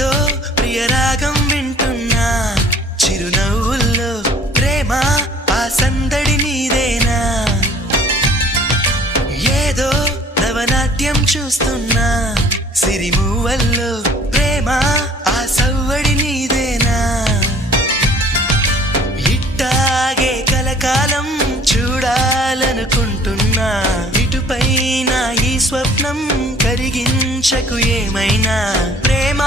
ఏదో ప్రియరాగం వింటున్నా చిరునవ్వుల్లో ప్రేమ ఆ సందడి నీదేనా ఏదో నవనాట్యం చూస్తున్నా సిరిమూవల్లో ప్రేమ ఆ సవ్వడి నీదేనా ఇట్టాగే కలకాలం చూడాలనుకుంటున్నా ఇటుపైన ఈ స్వప్నం కరిగించకు ఏమైనా ప్రేమ